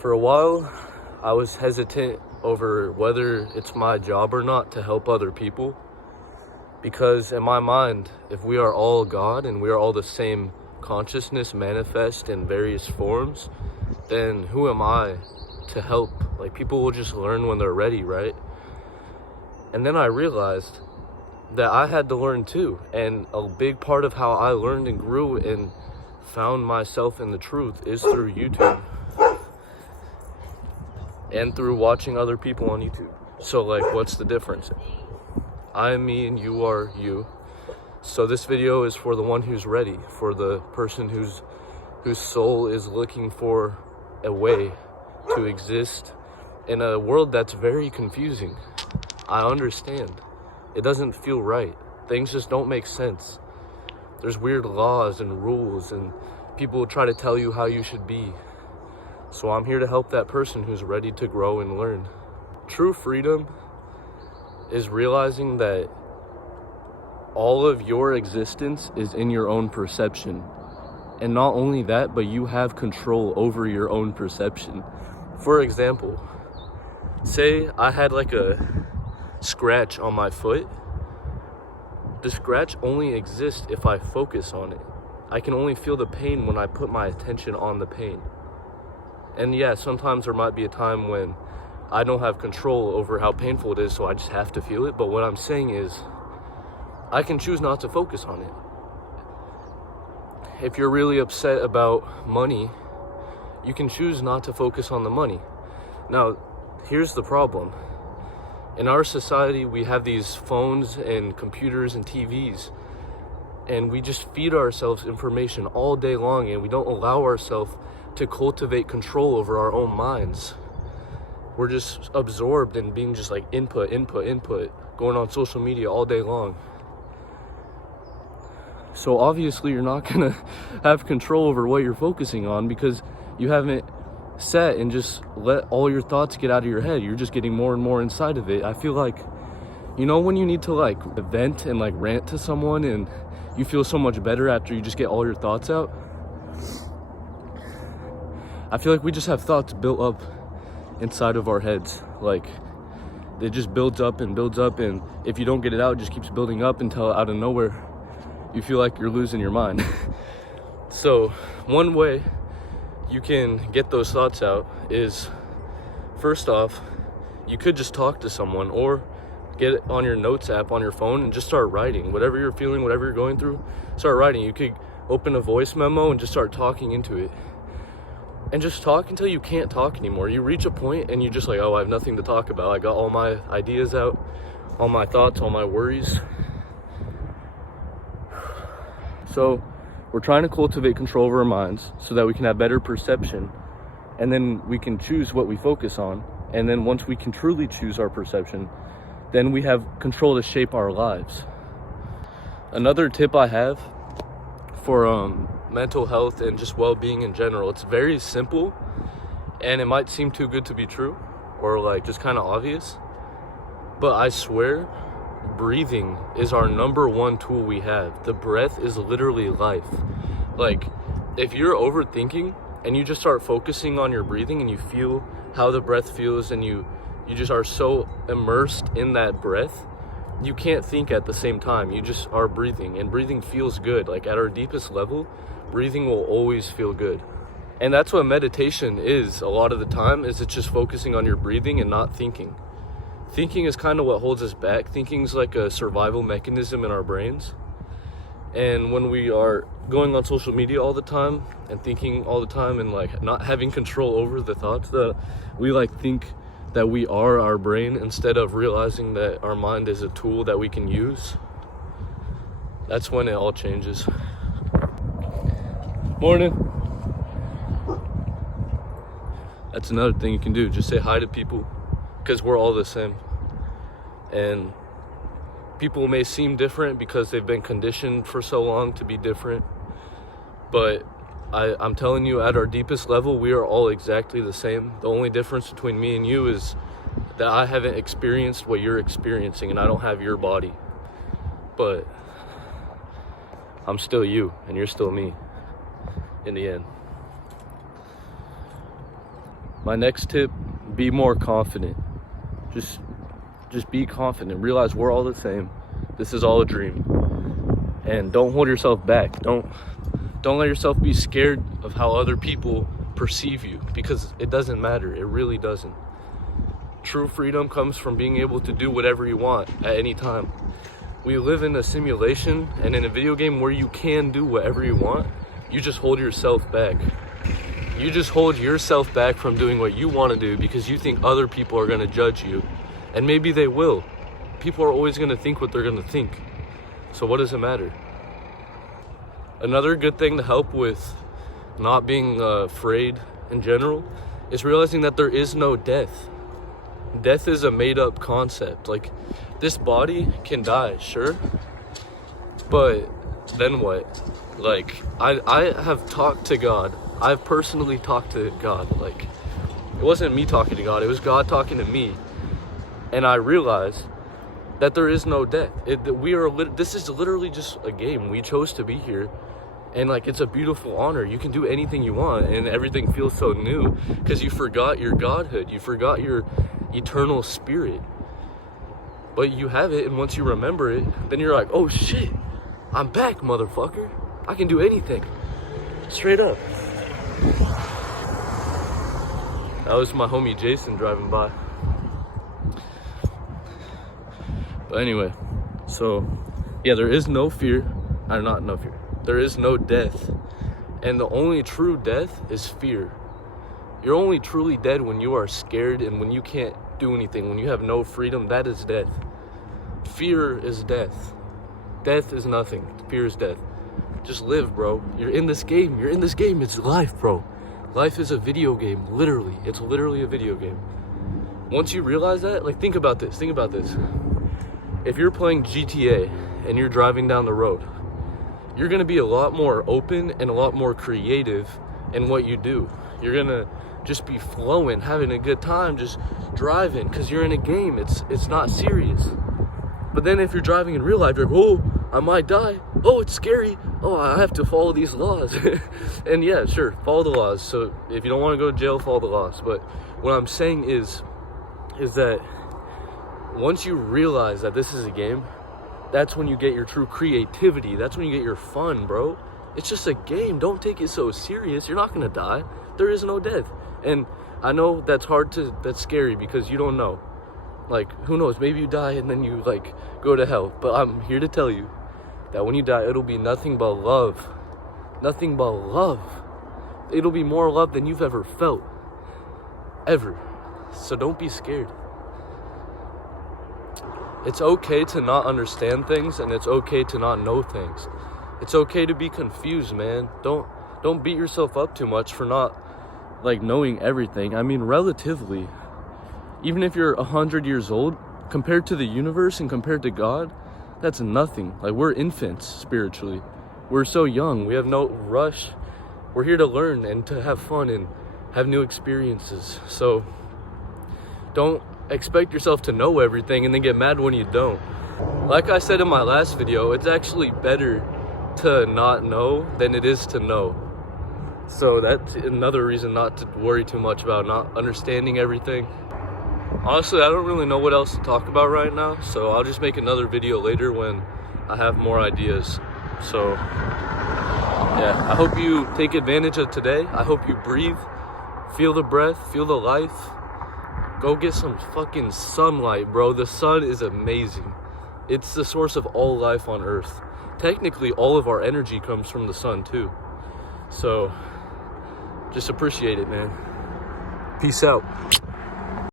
For a while, I was hesitant over whether it's my job or not to help other people. Because in my mind, if we are all God and we are all the same consciousness manifest in various forms, then who am I to help? Like, people will just learn when they're ready, right? And then I realized that I had to learn too. And a big part of how I learned and grew and found myself in the truth is through YouTube. And through watching other people on YouTube. So like, what's the difference? I am me and you are you. So this video is for the one who's ready, for the person whose soul is looking for a way to exist in a world that's very confusing. I understand. It doesn't feel right. Things just don't make sense. There's weird laws and rules, and people try to tell you how you should be. So I'm here to help that person who's ready to grow and learn. True freedom is realizing that all of your existence is in your own perception. And not only that, but you have control over your own perception. For example, say I had like a scratch on my foot. The scratch only exists if I focus on it. I can only feel the pain when I put my attention on the pain. And yeah, sometimes there might be a time when I don't have control over how painful it is, so I just have to feel it. But what I'm saying is, I can choose not to focus on it. If you're really upset about money, you can choose not to focus on the money. Now, here's the problem. In our society, we have these phones and computers and TVs, and we just feed ourselves information all day long, and we don't allow ourselves to cultivate control over our own minds. We're just absorbed in being just like input, going on social media all day long. So obviously you're not gonna have control over what you're focusing on because you haven't sat and just let all your thoughts get out of your head. You're just getting more and more inside of it. I feel like, you know, when you need to like vent and like rant to someone and you feel so much better after you just get all your thoughts out? I feel like we just have thoughts built up inside of our heads. Like, it just builds up, and if you don't get it out, it just keeps building up until out of nowhere, you feel like you're losing your mind. So, one way you can get those thoughts out is, first off, you could just talk to someone or get it on your notes app on your phone and just start writing. Whatever you're feeling, whatever you're going through, start writing. You could open a voice memo and just start talking into it. And just talk until you can't talk anymore. You reach a point and you're just like, oh, I have nothing to talk about. I got all my ideas out, all my thoughts, all my worries. So we're trying to cultivate control over our minds so that we can have better perception. And then we can choose what we focus on. And then once we can truly choose our perception, then we have control to shape our lives. Another tip I have for mental health and just well-being in general, it's very simple and it might seem too good to be true or like just kind of obvious, but I swear breathing is our number one tool we have. The breath is literally life. Like, if you're overthinking and you just start focusing on your breathing and you feel how the breath feels and you just are so immersed in that breath, you can't think at the same time. You just are breathing, and breathing feels good. Like, at our deepest level, breathing will always feel good. And that's what meditation is a lot of the time, is it's just focusing on your breathing and not thinking. Thinking is kind of what holds us back. Thinking is like a survival mechanism in our brains. And when we are going on social media all the time and thinking all the time and like not having control over the thoughts, that we like think that we are our brain instead of realizing that our mind is a tool that we can use, that's when it all changes. Morning. That's another thing you can do. Just say hi to people, because we're all the same. And people may seem different because they've been conditioned for so long to be different. But I'm telling you, at our deepest level, we are all exactly the same. The only difference between me and you is that I haven't experienced what you're experiencing, and I don't have your body. But I'm still you, and you're still me in the end. My next tip, be more confident. Just be confident. Realize we're all the same. This is all a dream. And don't hold yourself back. Don't let yourself be scared of how other people perceive you, because it doesn't matter. It really doesn't. True freedom comes from being able to do whatever you want at any time. We live in a simulation and in a video game where you can do whatever you want. You just hold yourself back. You just hold yourself back from doing what you want to do because you think other people are going to judge you. And maybe they will. People are always going to think what they're going to think. So what does it matter? Another good thing to help with not being afraid in general is realizing that there is no death. Death is a made-up concept. Like, this body can die, sure, but then what? Like, I have talked to God. I've personally talked to God. Like, it wasn't me talking to God, it was God talking to me. And I realized that there is no death. This is literally just a game. We chose to be here. And like, it's a beautiful honor. You can do anything you want and everything feels so new because you forgot your godhood. You forgot your eternal spirit. But you have it, and once you remember it, then you're like, oh shit, I'm back, motherfucker. I can do anything. Straight up. That was my homie Jason driving by. But anyway, so yeah, there is no fear. Not no fear. There is no death. And the only true death is fear. You're only truly dead when you are scared and when you can't do anything. When you have no freedom, that is death. Fear is death. Death is nothing. Fear is death. Just live, bro. You're in this game. You're in this game. It's life, bro. Life is a video game. Literally. It's literally a video game. Once you realize that, like, think about this. Think about this. If you're playing GTA and you're driving down the road, you're going to be a lot more open and a lot more creative in what you do. You're going to just be flowing, having a good time, just driving, because you're in a game. It's not serious. But then if you're driving in real life, you're like, oh, I might die. Oh, it's scary. Oh, I have to follow these laws. And yeah, sure, follow the laws. So if you don't want to go to jail, follow the laws. But what I'm saying is that once you realize that this is a game, that's when you get your true creativity. That's when you get your fun, bro. It's just a game. Don't take it so serious. You're not going to die. There is no death. And I know that's scary because you don't know. Like, who knows? Maybe you die and then you, like, go to hell. But I'm here to tell you that when you die, it'll be nothing but love. Nothing but love. It'll be more love than you've ever felt. Ever. So don't be scared. It's okay to not understand things, and it's okay to not know things. It's okay to be confused, man. Don't beat yourself up too much for not, like, knowing everything. I mean, relatively, even if you're 100 years old, compared to the universe and compared to God, that's nothing. Like, we're infants spiritually. We're so young. We have no rush. We're here to learn and to have fun and have new experiences. So don't expect yourself to know everything and then get mad when you don't. Like I said in my last video, it's actually better to not know than it is to know. So that's another reason not to worry too much about not understanding everything. Honestly, I don't really know what else to talk about right now, so I'll just make another video later when I have more ideas. So yeah, I hope you take advantage of today. I hope you breathe, feel the breath, feel the life. Go get some fucking sunlight, bro. The sun is amazing. It's the source of all life on Earth. Technically, all of our energy comes from the sun, too. So, just appreciate it, man. Peace out.